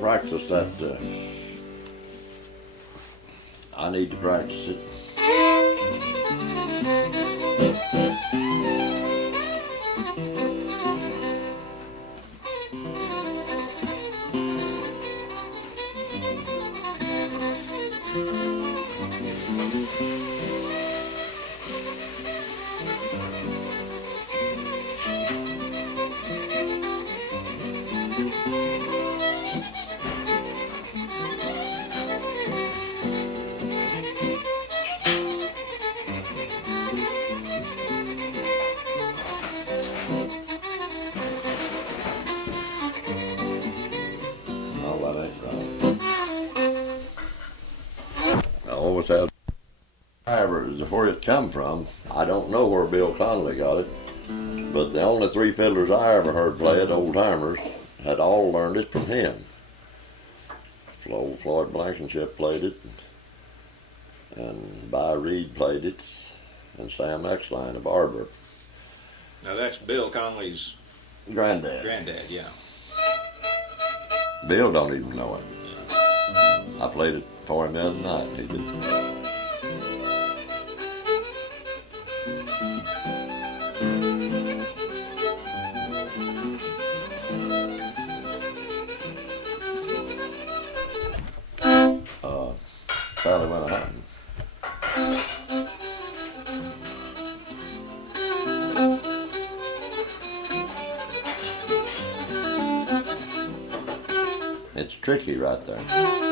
practice that. I need to practice it. However, where it come from, I don't know where Bill Connolly got it, but the only three fiddlers I ever heard play it, old timers, had all learned it from him. Floyd Blankenship played it, and By Reed played it, and Sam Exline, a barber. Now that's Bill Connolly's granddad. Granddad, yeah. Bill don't even know it. I played it for him the other night. He did. Charlie went hunting. It's tricky right there.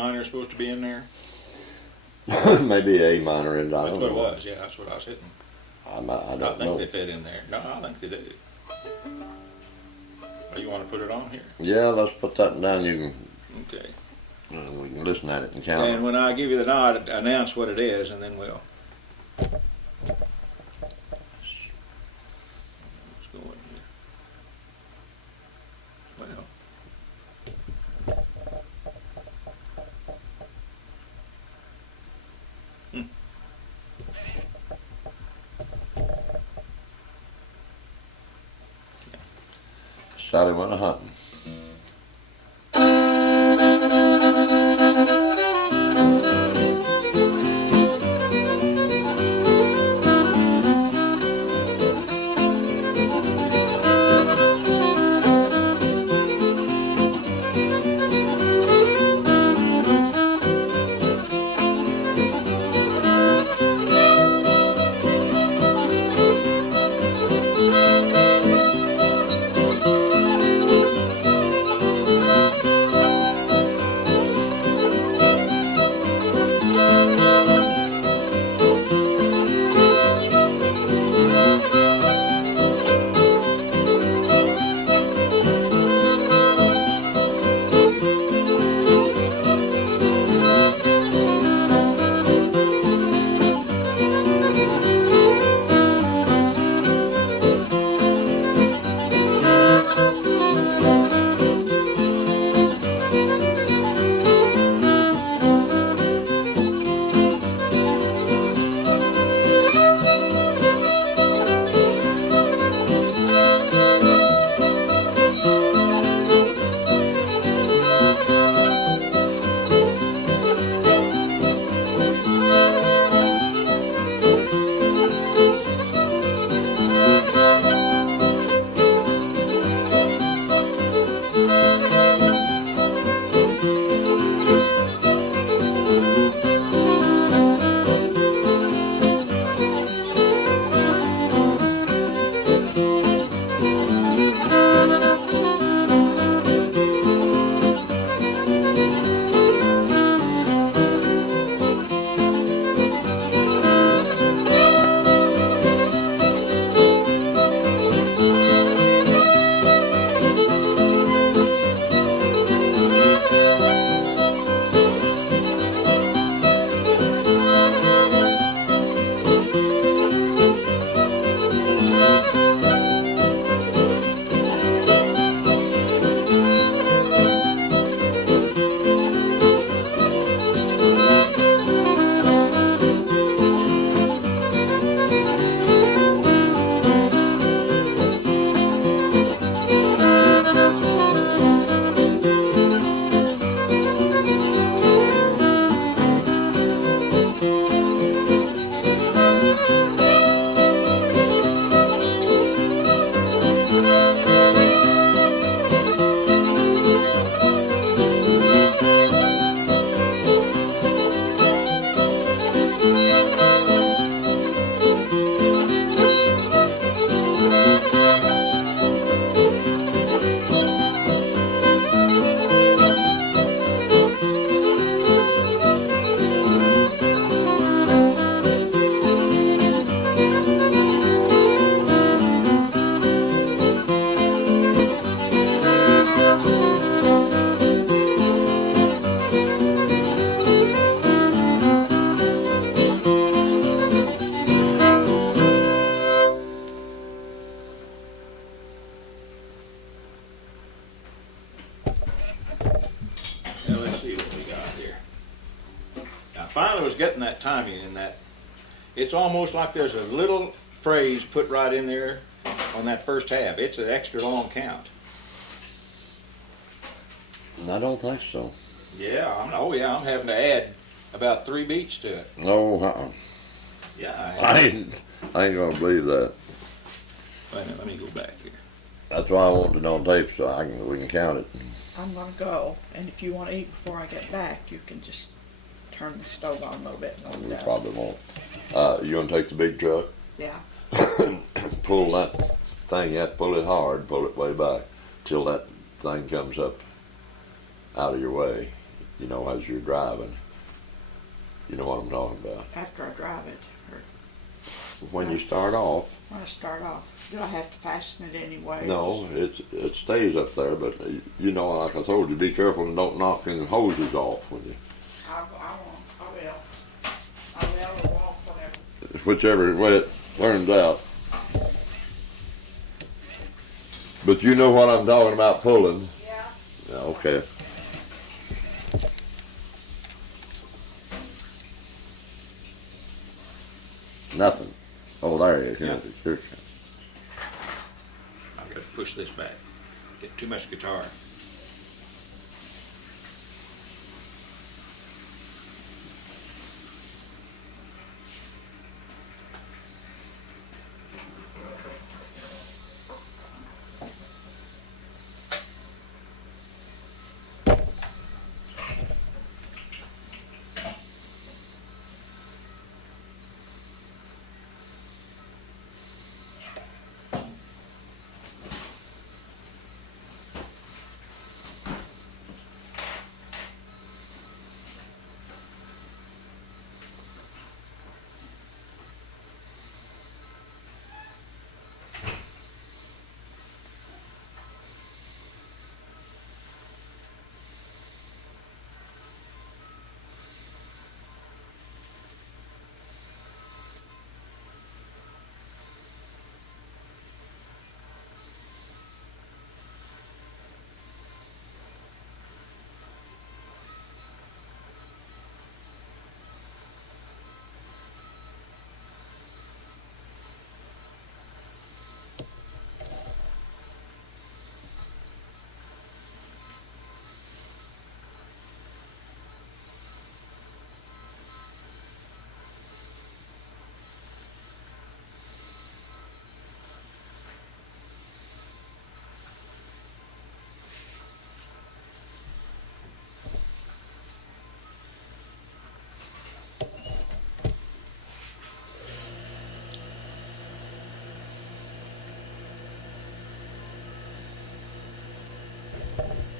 minor supposed to be in there? Maybe A minor and I That's don't what know. it was. Yeah, that's what I was hitting. I I don't think know. they fit in there. No, I think they did. Oh, you want to put it on here? Yeah, let's put that down. You Okay. can, we can listen at it and count And it. when I give you the nod, announce what it is, and then we'll. Let's go in here. Well. Sally went a hunting. finally was getting that timing in that. It's almost like there's a little phrase put right in there on that first half. It's an extra long count. I don't think so. Yeah, I'm having to add about 3 beats to it. No, Yeah, I ain't gonna believe that. Wait a minute, let me go back here. That's why I wanted it on tape so we can count it. I'm gonna go, and if you want to eat before I get back, you can just turn the stove on a little bit and We go down. probably won't. You gonna take the big truck? Yeah. Pull that thing. You have to pull it hard. Pull it way back till that thing comes up out of your way. You know, as you're driving. You know what I'm talking about. After I drive it, or When you start off, when I start off, do I have to fasten it anyway? no, it stays up there, but you know, like I told you, be careful and don't knock any hoses off when you. I will. I will or won't, whatever. Whichever way it turns out. But you know what I'm talking about pulling. Yeah. Yeah, okay. Nothing. Oh, there it is. Yeah. Here. I've got to push this back. Get too much guitar.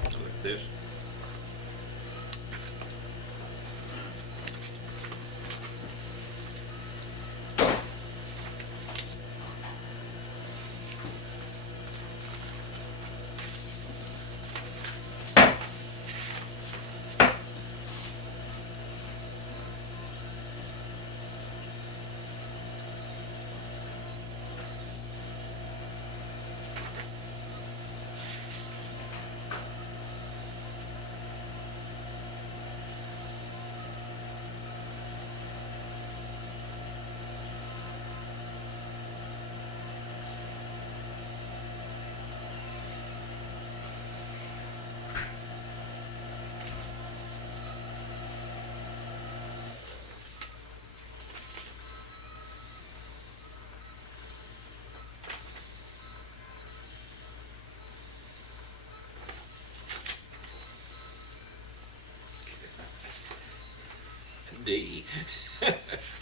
Like this. D.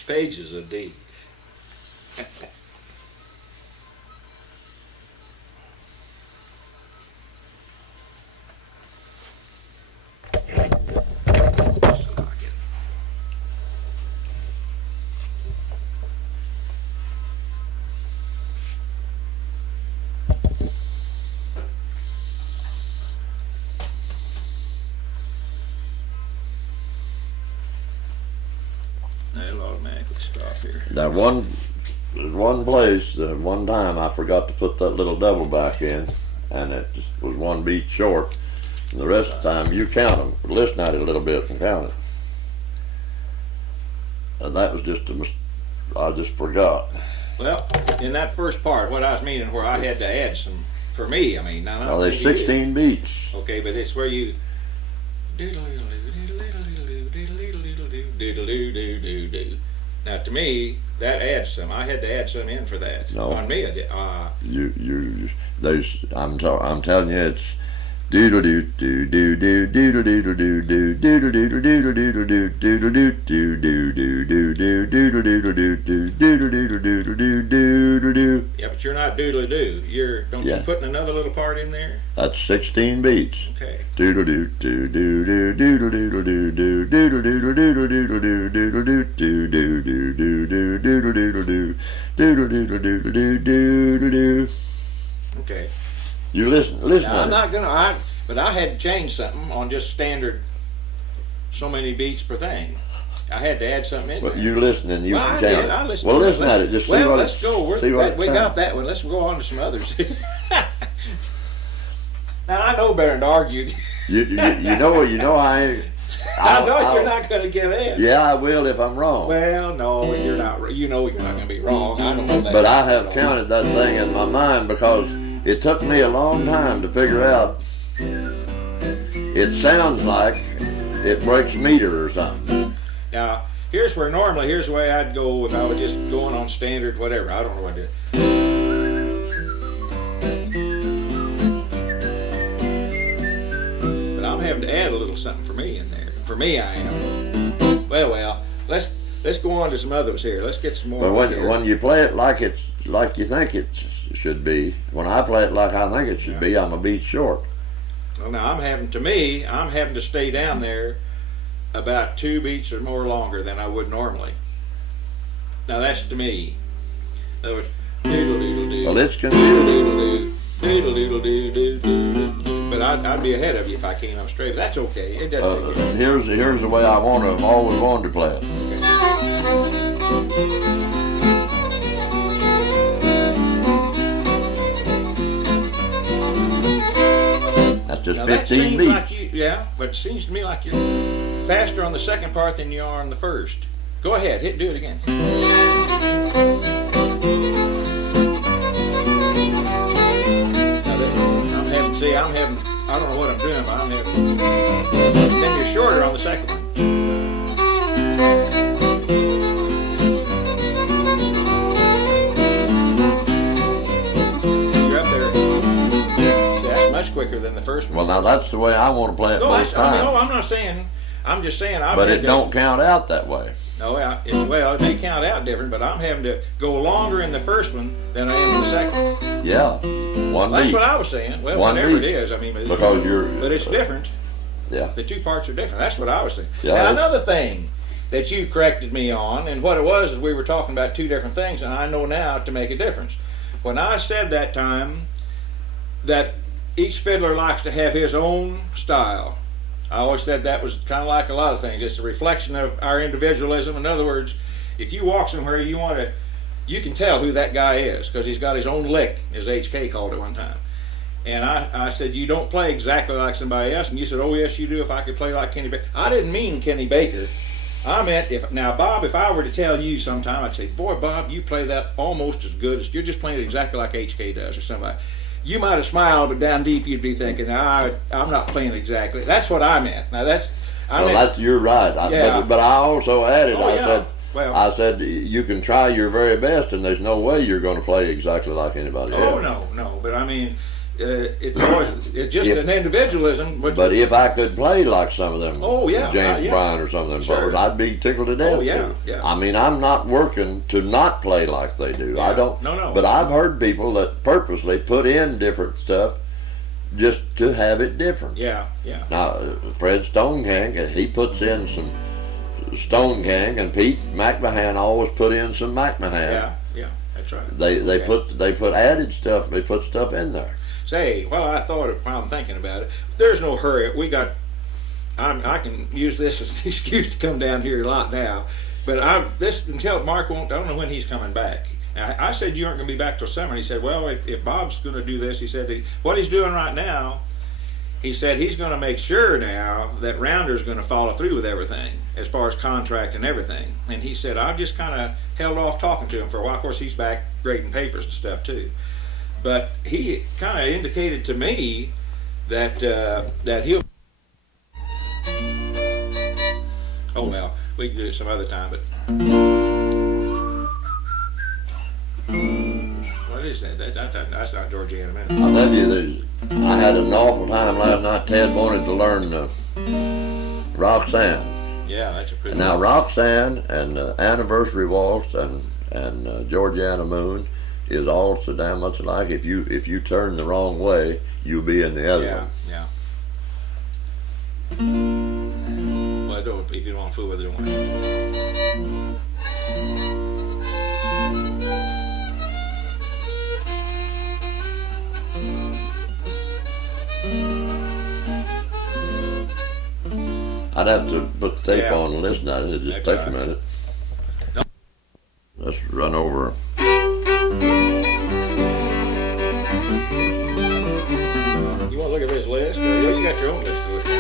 Pages of D. That'll automatically stop here. There's one place, one time I forgot to put that little double back in, and it was one beat short. And the rest of the time, you count them. Listen at it a little bit and count it. And that was just I just forgot. Well, in that first part, what I was meaning, where I had to add some, for me, I mean, now Now there's 16 beats. Okay, but it's where you. Now, to me, that adds some. I had to add some in for that. No. On me, I did. I'm telling you, Doodle doo doo doo doo doodle doodle doo doo doodle doodle doodle doodle doo doodle doo doo doo doo doo doo doodle doodle doo doo doodle doodle doodle doo doodle doo. Yeah, but you're not doodly doo. Don't you Yeah. putting another little part in there? That's 16 beats. Okay. Doodle doo doo doo doo doodle doodle doo doo doodle doodle doodle doodle doo doodle doo doo doo doo doo doo doodle doodle doo doodle doodle doodle doo doodle doo. Okay. You listen Now, at I'm it. not gonna. But I had to change something on just standard. So many beats per thing. I had to add something in But there. you listen and you Well, can I count did. it. I listened Well, to it. listen at it. Just see Well, what let's it's, go. see what We it got sounds. that one. Let's go on to some others. Now I know better than to argue. You know I ain't. I know you're not going to give in. Yeah, I will if I'm wrong. Well, no, you're not. You know you're not going to be wrong. I don't know that. But I have counted that thing in my mind because it took me a long time to figure out. It sounds like it breaks meter or something. Now, here's the way I'd go if I was just going on standard, whatever. I don't know what to do. But I'm having to add a little something for me in there. For me, I am. Well, let's go on to some others here. Let's get some more. But here. when you play it like you think it should be, when I play it like I think it should be, I'm a beat short. Well, now I'm having to stay down there about 2 beats or more longer than I would normally. Now that's to me. In other words, doodle doodle doo. Well, it's Doodle confusing. doodle doo. Doodle doodle doo doo doo doo. But I'd be ahead of you if I came up straight. But that's okay. It doesn't make any Here's the way I always wanted to play it. That's just Now 15 that seems beats. like but it seems to me like you're faster on the second part than you are on the first. Go ahead, do it again. I don't know what I'm doing, but I'm having. Then you're shorter on the second one. You're up there. See, that's much quicker than the first one. Well, now that's the way I want to play it most times. I'm not saying. I'm just saying. But it don't count out that way. No, it may count out different, but I'm having to go longer in the first one than I am in the second. Yeah, one That's beat. what I was saying. Well, One whatever beat. it is, I mean, Because but it's different. Yeah. The 2 parts are different. That's what I was saying. Yeah, Now, it's- another thing that you corrected me on, and what it was is we were talking about 2 different things, and I know now to make a difference. When I said that time that each fiddler likes to have his own style, I always said that was kind of like a lot of things. It's a reflection of our individualism. In other words, if you walk somewhere, you can tell who that guy is because he's got his own lick, as HK called it one time. And I said, you don't play exactly like somebody else. And you said, oh yes, you do. If I could play like Kenny Baker. I didn't mean Kenny Baker. I meant Bob, if I were to tell you sometime, I'd say, boy, Bob, you play that almost as good as you're just playing it exactly like HK does or somebody. You might have smiled, but down deep you'd be thinking, I'm not playing exactly. That's what I meant. Now You're right. Yeah. But I also added. Oh, yeah. I said you can try your very best, and there's no way you're going to play exactly like anybody else. Oh no. But I mean, it's just an individualism. But if I could play like some of them, yeah, James Bryan or some of them fellas, I'd be tickled to death too. Yeah. I mean, I'm not working to not play like they do. Yeah. I don't. No. But I've heard people that purposely put in different stuff just to have it different. Yeah. Now, Fred Stonegang, he puts in some Stonegang, and Pete McMahon always put in some McMahon. Yeah, that's right. They put added stuff. They put stuff in there. Say, I thought while I'm thinking about it, there's no hurry. I can use this as an excuse to come down here a lot now, but until Mark won't. I don't know when he's coming back. I said you aren't going to be back till summer. And he said, well, if Bob's going to do this, he said what he's doing right now. He said he's going to make sure now that Rounder's going to follow through with everything as far as contract and everything. And he said I've just kind of held off talking to him for a while. Of course, he's back grading papers and stuff too. But he kind of indicated to me that he'll. Oh well, we can do it some other time. But what is that? That's not Georgiana, man. I tell you, I had an awful time last night. Ted wanted to learn Roxanne. Yeah, that's a pretty. Now Roxanne and Anniversary Waltz and Georgiana Moon is all so damn much alike. If you turn the wrong way, you'll be in the other one. Yeah. Well, I don't. If you don't want to fool with it, don't want I'd have to put the tape Yeah. on and listen to it. It just takes a minute. No. Let's run over. You want to look at this list? Or you got your own list to look at.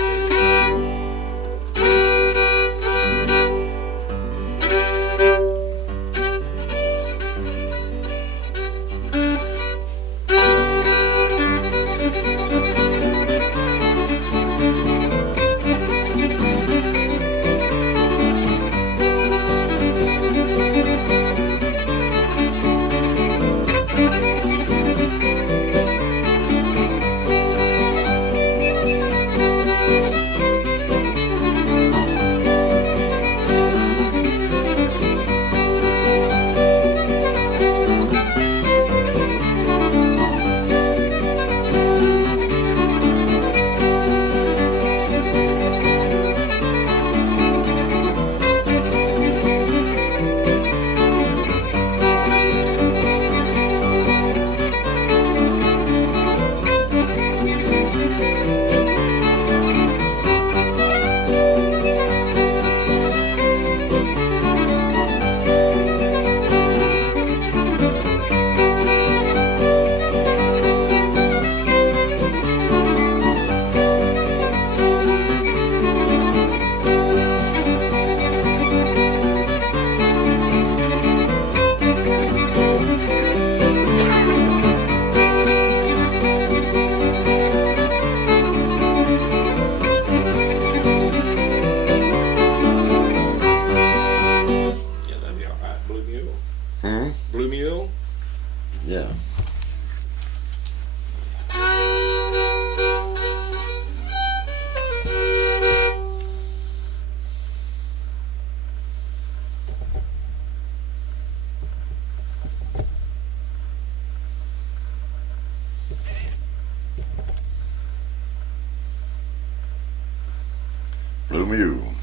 Blue Mule? Yeah. Blue Mule.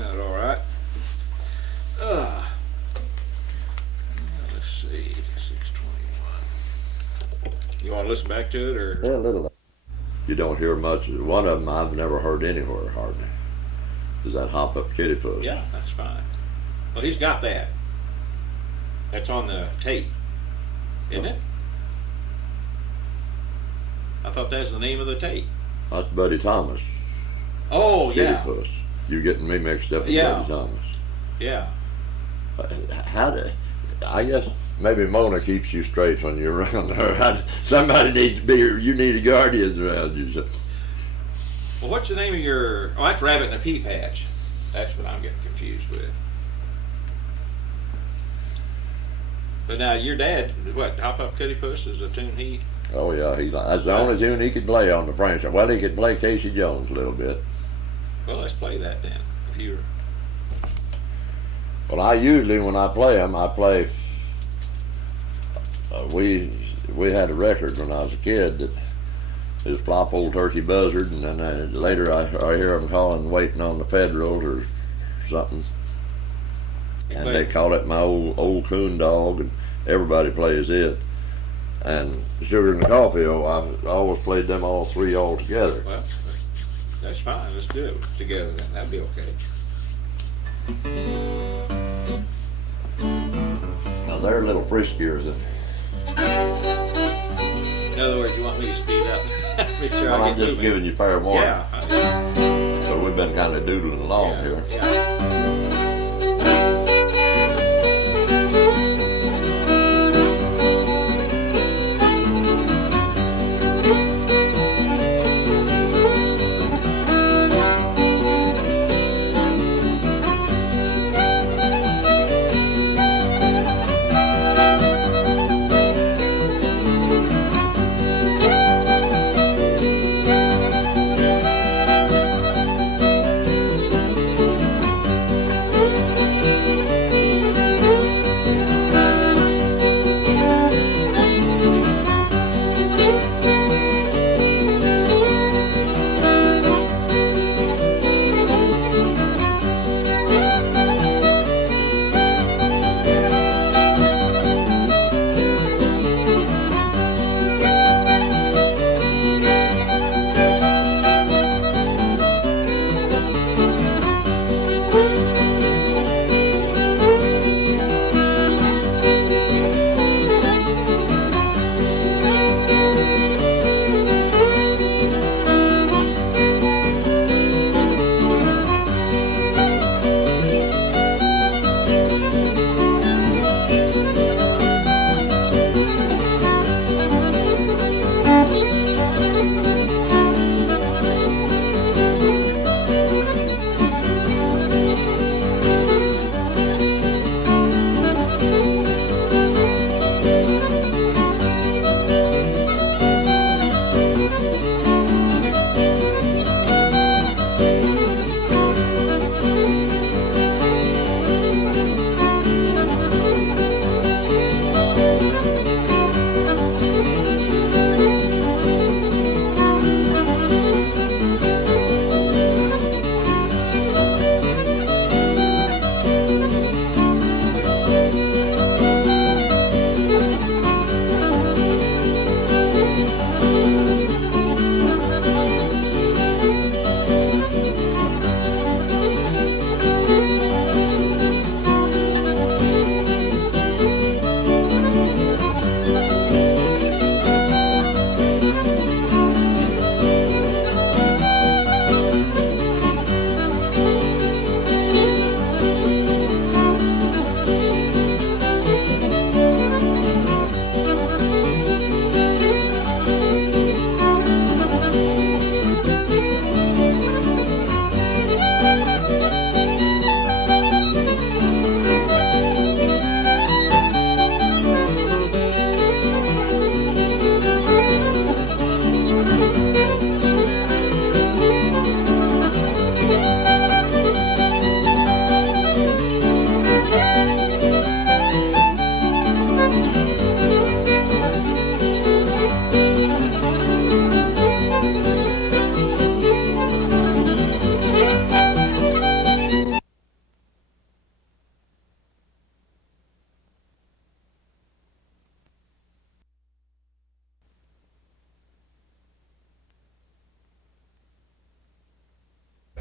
That's all right. Let's see, 6:21. You want to listen back to it, or? Yeah, a little. You don't hear much. One of them I've never heard anywhere hardly. Is that Up Kitty Puss? Yeah, that's fine. Well, he's got that. That's on the tape, isn't it? I thought that's the name of the tape. That's Buddy Thomas. Oh, Kitty yeah. Puss. You getting me mixed up with Yeah. Buddy Thomas? Yeah. I guess maybe Mona keeps you straight when you're around her. Somebody needs to be. You need a guardian around you. So. Well, what's the name of your? Oh, that's Rabbit in a Pea Patch. That's what I'm getting confused with. But now your dad, what? Up Kitty Puss is a tune he. Oh yeah, that's the only tune he could play on the franchise. Well, he could play Casey Jones a little bit. Well, let's play that then. If you're. Well, I usually when I play them, I play. We had a record when I was a kid that is Flop Old Turkey Buzzard, and then later I hear them calling Waiting on the Federals or something, and they call it my old Coon dog, and everybody plays it. And Sugar and the Coffee, I always played them all three all together. Well, that's fine. Let's do it together then. That'd be okay. Now they're a little friskier than. In other words, you want me to speed up? Make sure Well, I I'm get just moving. giving you fair warning. Yeah. So we've been kind of doodling along here. Yeah.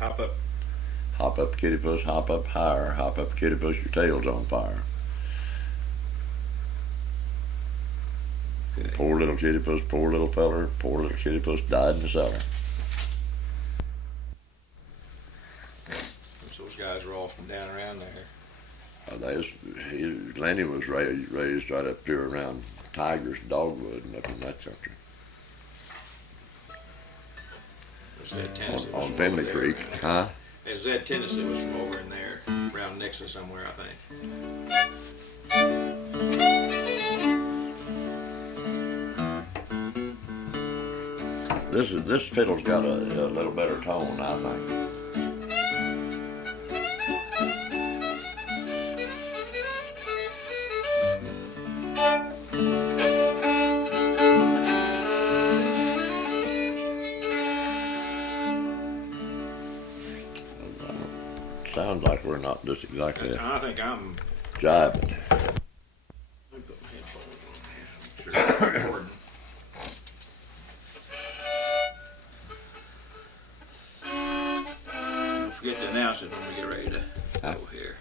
hop up. Hop up, kitty puss, hop up higher. Hop up, kitty puss, your tail's on fire. Okay. Poor little kitty puss, poor little feller, poor little kitty puss died in the cellar. Those guys are all from down around there. Lenny was raised right up here around Tigers, Dogwood, and up in that country. On Finley Creek, huh? And Zed Tennessee was from over in there, around Nixon somewhere, I think. This fiddle's got a little better tone, I think. Sounds like we're not just exactly I think I'm jiving. Let me put my headphones on here. Sure I'm recording. Don't forget to announce it when we get ready to go here.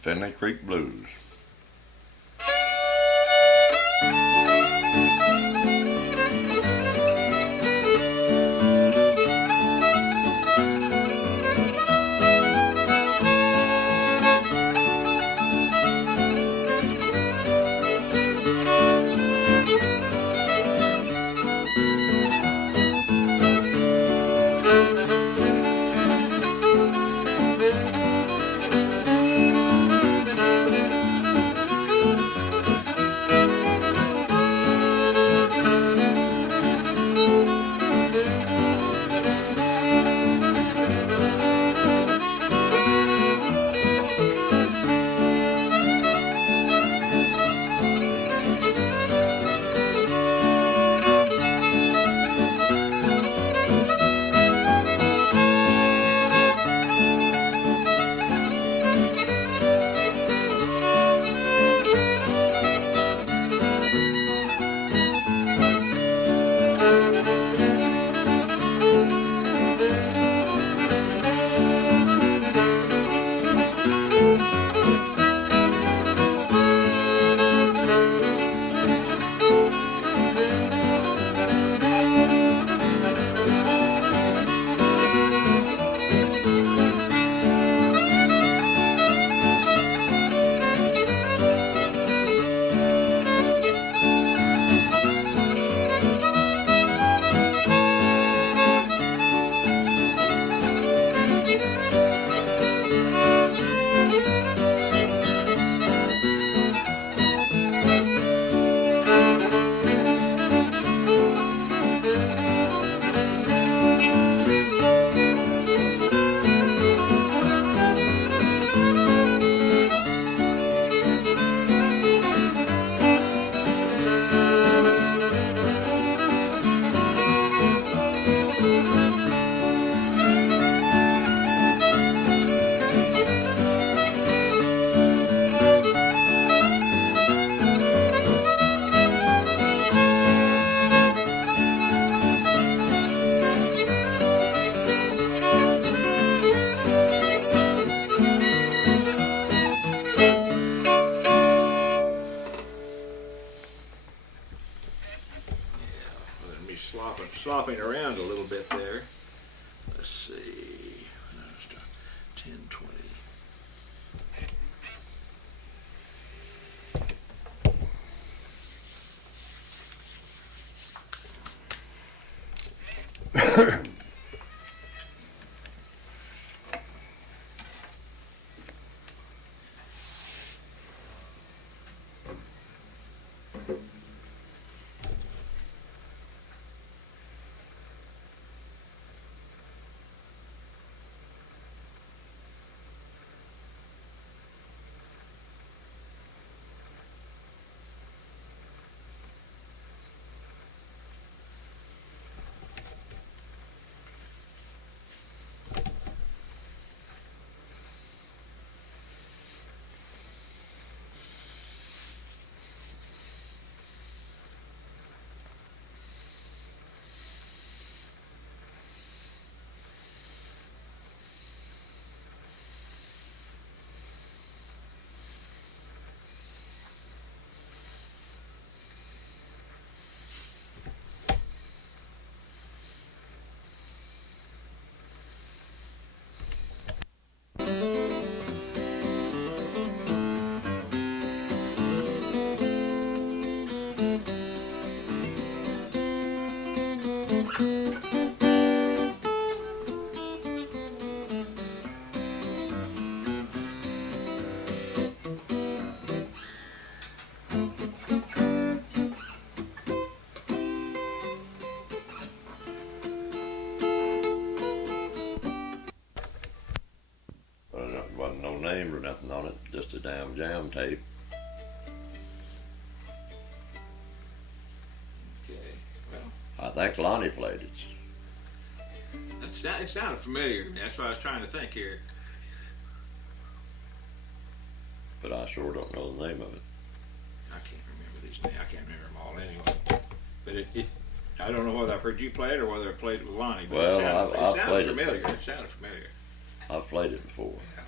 Finley Creek Blues. Slopping around a little bit there. Let's see. 10, 20. damn jam tape. Okay. Well, I think Lonnie played it. it sounded familiar to me. That's what I was trying to think here. But I sure don't know the name of it. I can't remember these names. I can't remember them all anyway. But I don't know whether I've heard you play it or whether I played it with Lonnie. But Well, it I've sounded played it. familiar. It sounded familiar. I've played it before. Yeah.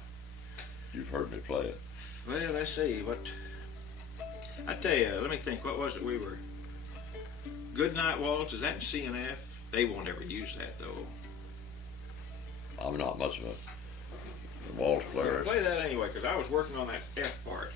You've heard me play it. Well, let's see. What I tell you, let me think. What was it we were? Goodnight Waltz. Is that in CNF? They won't ever use that though. I'm not much of a waltz player. Play that anyway, because I was working on that F part.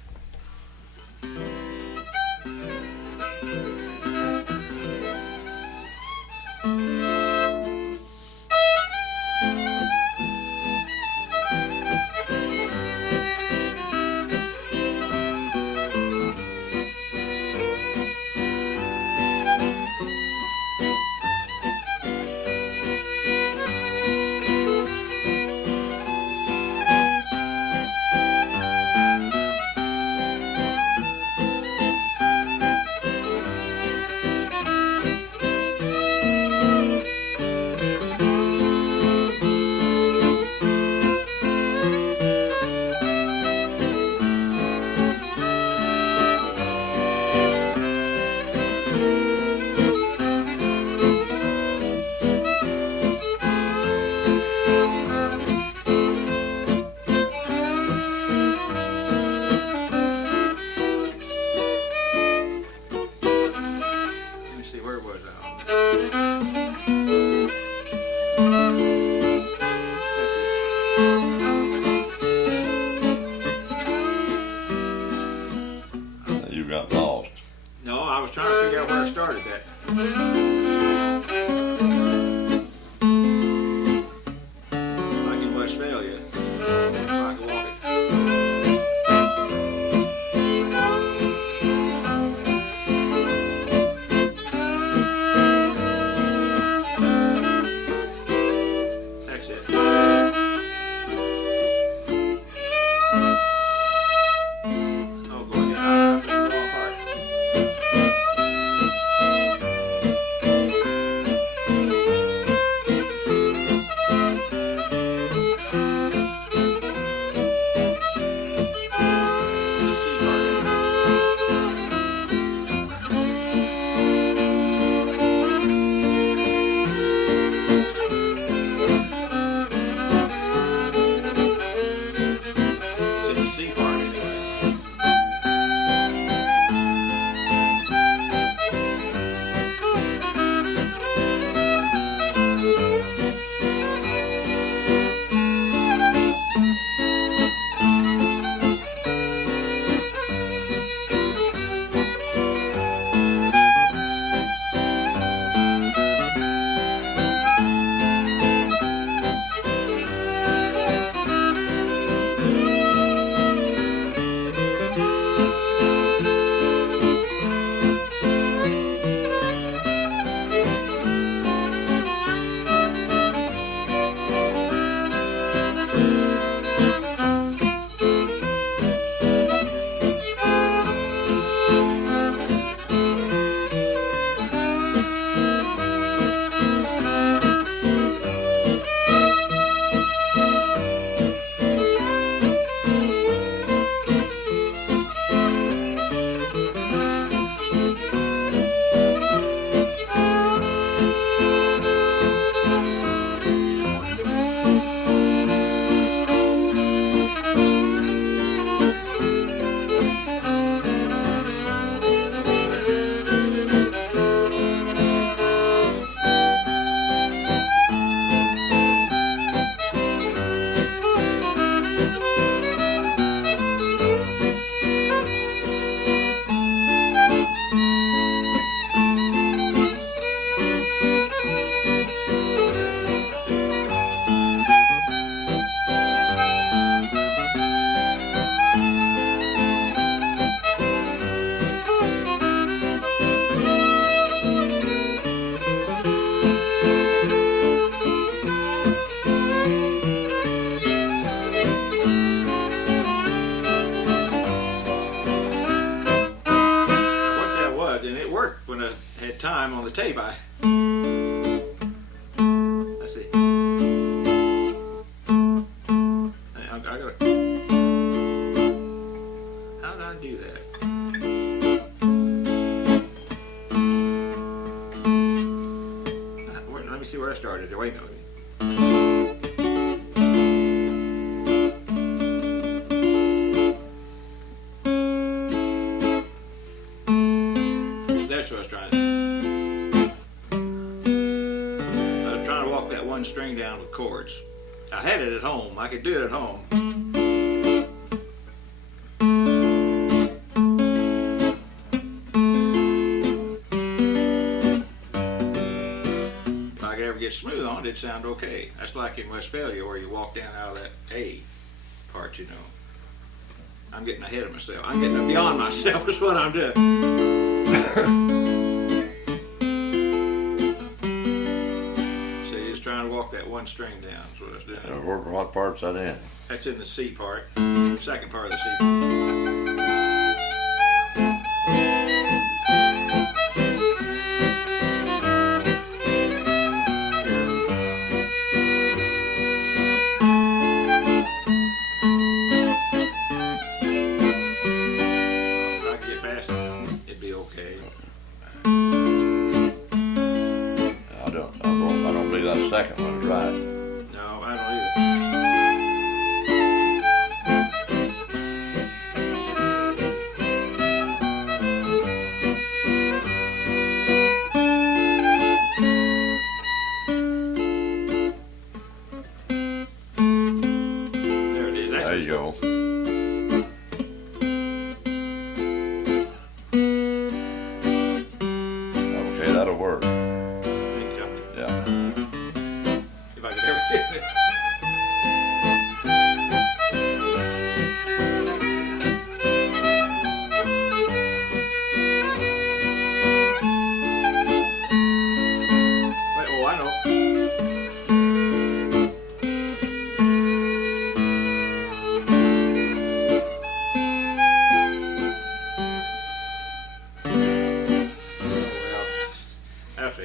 that time on the tape, let's see. I gotta. How did I do that? Let me see where I started. Wait a minute. That's what I was trying to do. I was trying to walk that one string down with chords. I had it at home. I could do it at home. If I could ever get smooth on it, it'd sound okay. That's like in Westphalia where you walk down out of that A part, you know. I'm getting ahead of myself. I'm getting beyond myself is what I'm doing. See, just trying to walk that one string down is what I was doing. What part's that in? That's in the C part, second part of the C. Second one is right. No, I don't either. There it is. There you go. Okay, that'll work.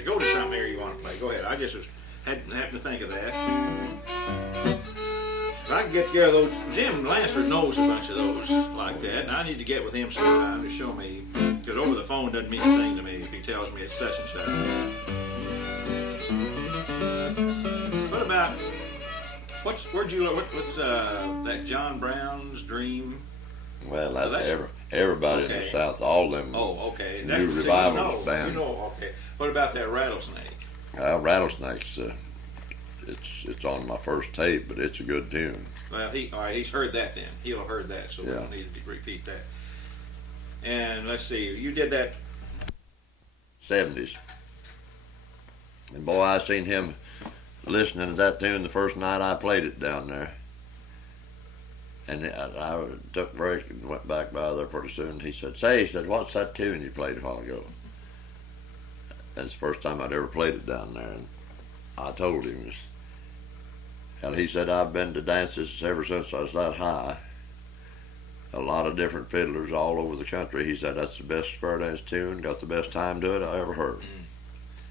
Go to something here you want to play. Go ahead. I just happened to think of that. If I can get together those, Jim Lansford knows a bunch of those like that, and I need to get with him sometime to show me, because over the phone doesn't mean a thing to me if he tells me it's such and such. What about, what's that John Brown's Dream? Well, everybody in the South, all them new revivalist bands. You know, okay. What about that Rattlesnake? Rattlesnake's, it's on my first tape, but it's a good tune. Well, he's heard that then. He'll have heard that, so we don't need to repeat that. And let's see, you did that 70s. And boy, I seen him listening to that tune the first night I played it down there. And I took a break and went back by there pretty soon. He said, what's that tune you played a while ago? That's the first time I'd ever played it down there. And I told him. And he said, I've been to dances ever since I was that high. A lot of different fiddlers all over the country. He said, that's the best square dance tune, got the best time to it I ever heard.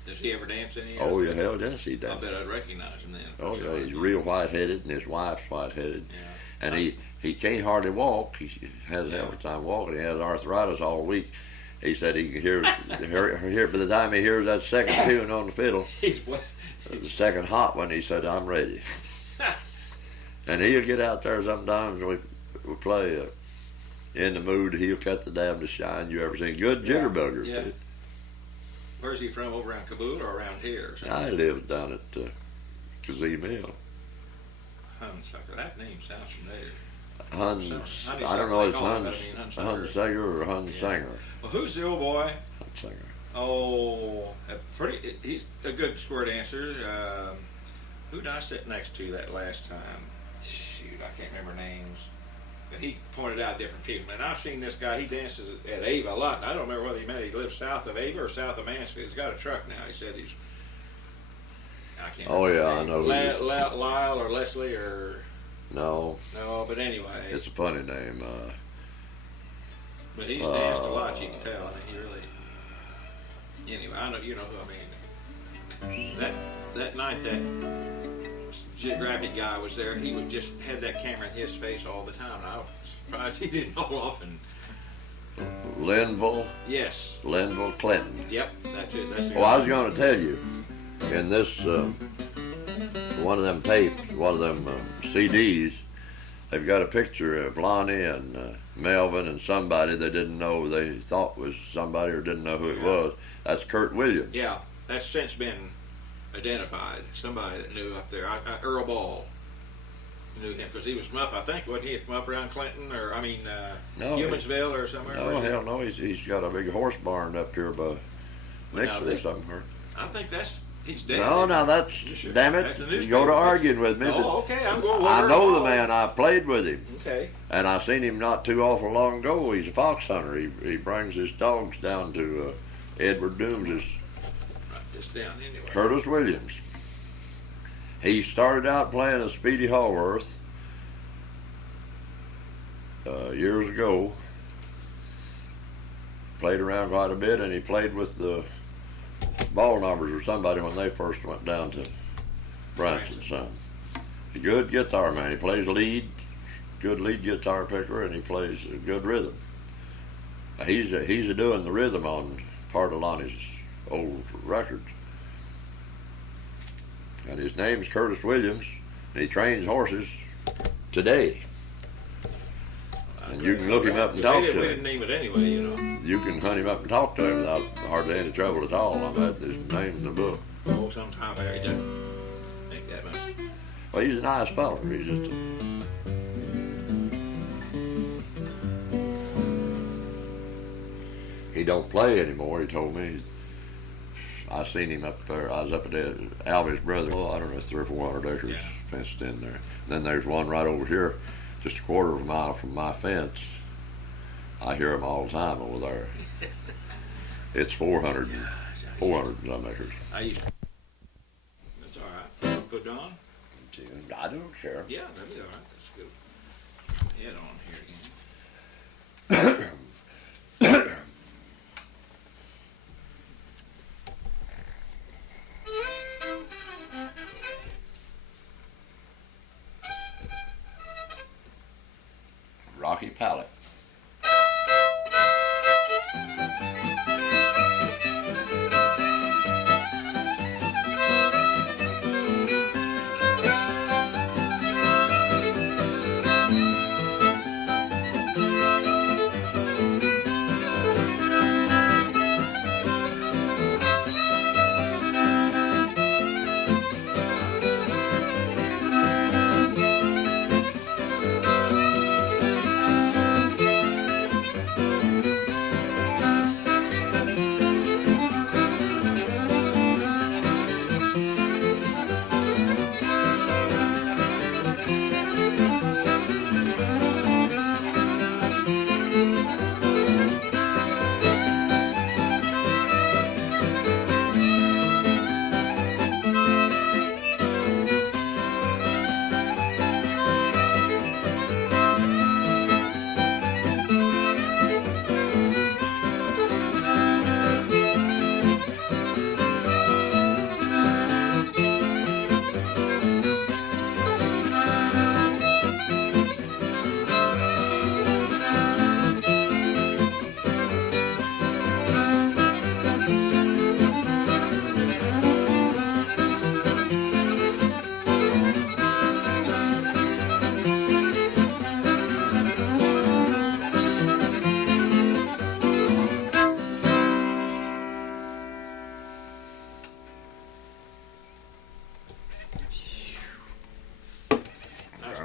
Does he ever dance any? Oh, yeah, hell yes, he does. I bet I'd recognize him then. Oh, yeah, he's real white-headed, and his wife's white-headed. Yeah. And he can't hardly walk. He has a hell of a time walking. He has arthritis all week. He said he can hear by the time he hears that second tune on the fiddle, the second hot one, he said, I'm ready. And he'll get out there sometimes we play In the Mood, he'll cut the damnedest shine you ever seen. Good jitterbugger, too. Where's he from, over around Kabul or around here? I live down at Kazee Mill. Hunsucker, that name sounds familiar. I don't know if it's Hunsanger or Hunsanger. Well, who's the old boy? Hunsanger. Oh, he's a good square dancer. Who did I sit next to that last time? Shoot, I can't remember names. But he pointed out different people. And I've seen this guy, he dances at Ava a lot. And I don't remember whether he lives south of Ava or south of Mansfield. He's got a truck now. He said I can't remember. Oh, yeah, I know. Lyle or Leslie or... No, but anyway. It's a funny name. But he's danced a lot, you can tell. I mean, he really... Anyway, I know you know who I mean. That night that Geographic guy was there, he would just had that camera in his face all the time. And I was surprised he didn't haul off and. Linville. Yes. Linville Clinton. Yep, that's it. That's the Well, I was going to tell you, in this one of them tapes, one of them CDs, they've got a picture of Lonnie and Melvin and somebody they didn't know, they thought was somebody or didn't know who it was. That's Kurt Williams. Yeah, that's since been identified. Somebody that knew up there. Earl Ball knew him because he was from up, I think, wasn't he from up around Clinton or, No, Humansville or somewhere? No, hell no. He's got a big horse barn up here by Nixon or something. I think he's dead. No, now that's, Sure. damn That's the it, you newspaper. go to arguing with me. Oh, okay, I'm going with I Earl know the Ball. man. I played with him. Okay. And I seen him not too awful long ago. He's a fox hunter. He brings his dogs down to Edward Doombs's. Write this down anyway. Curtis Williams. He started out playing a Speedy Hallworth years ago. Played around quite a bit, and he played with the ball numbers or somebody when they first went down to Branson's son. A good guitar man. He plays lead, good lead guitar picker, and he plays a good rhythm. He's doing the rhythm on part of Lonnie's old records. And his name's Curtis Williams, and he trains horses today. And you can look him up and talk to him. We didn't name it anyway, you know. You can hunt him up and talk to him without hardly any trouble at all. I've had his name in the book. Oh, sometimes he doesn't think that much. Well, he's a nice fella. He's just he don't play anymore, he told me. I seen him up there. I was up at Alvy's brother. Oh, I don't know, 300 or 400 acres fenced in there. And then there's one right over here, just a quarter of a mile from my fence. I hear them all the time over there. It's 400 and some acres. That's all right. Put it on? I don't care. Yeah, that'd be all right. That's good. Head on here again. Rocky Pallet.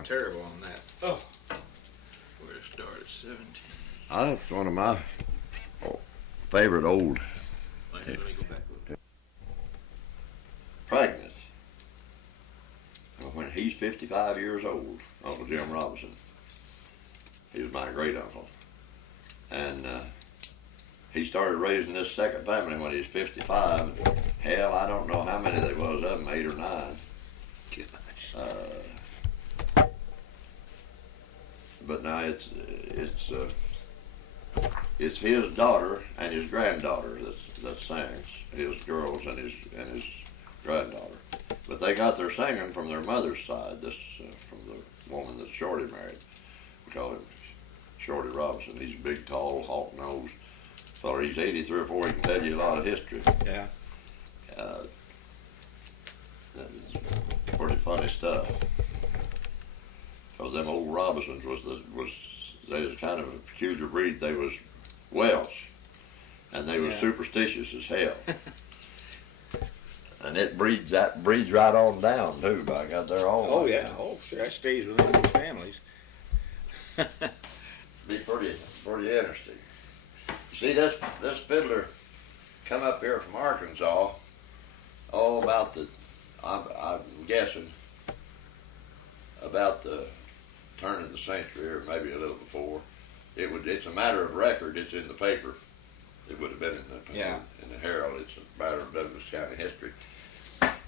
Terrible on that. Oh. Where to start at 17. That's one of my favorite old Let me go back a little. pregnant. When he's 55 years old, Uncle Jim Robinson, he was my great uncle. And he started raising this second family when he was 55. Hell, I don't know how many there was of them, 8 or 9. But now it's it's his daughter and his granddaughter that sings. His girls and his granddaughter. But they got their singing from their mother's side. This from the woman that Shorty married. We call him Shorty Robinson. He's a big, tall, hawk-nosed fella. He's 83 or 4. He can tell you a lot of history. Yeah. That's pretty funny stuff. Because them old Robinsons they was kind of a peculiar breed. They was Welsh, and they was superstitious as hell. And it breeds right on down too. By God, they're all. Oh like yeah. that. Oh sure, that stays within those families. Be pretty interesting. See, this fiddler come up here from Arkansas, all about I'm guessing about the turn of the century, or maybe a little before. It's a matter of record. It's in the paper. It would have been in the Herald. It's a matter of Douglas County history.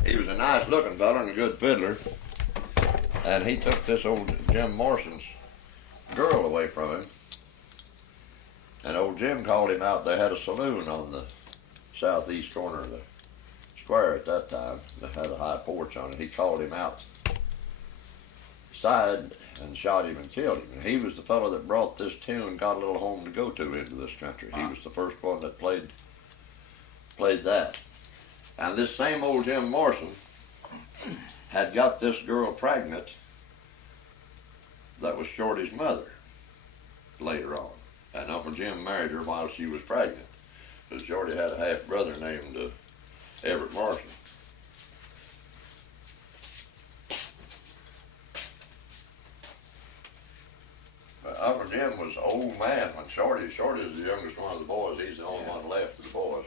He was a nice looking fella and a good fiddler, and he took this old Jim Morrison's girl away from him. And old Jim called him out. They had a saloon on the southeast corner of the square at that time. They had a high porch on it. He called him outside and shot him and killed him. And he was the fellow that brought this tune, Got a Little Home to Go To, into this country. He was the first one that played that. And this same old Jim Morrison had got this girl pregnant that was Shorty's mother later on. And Uncle Jim married her while she was pregnant. Because Shorty had a half-brother named Everett Morrison. But Uncle Jim was an old man when Shorty is the youngest one of the boys. He's the only one left of the boys.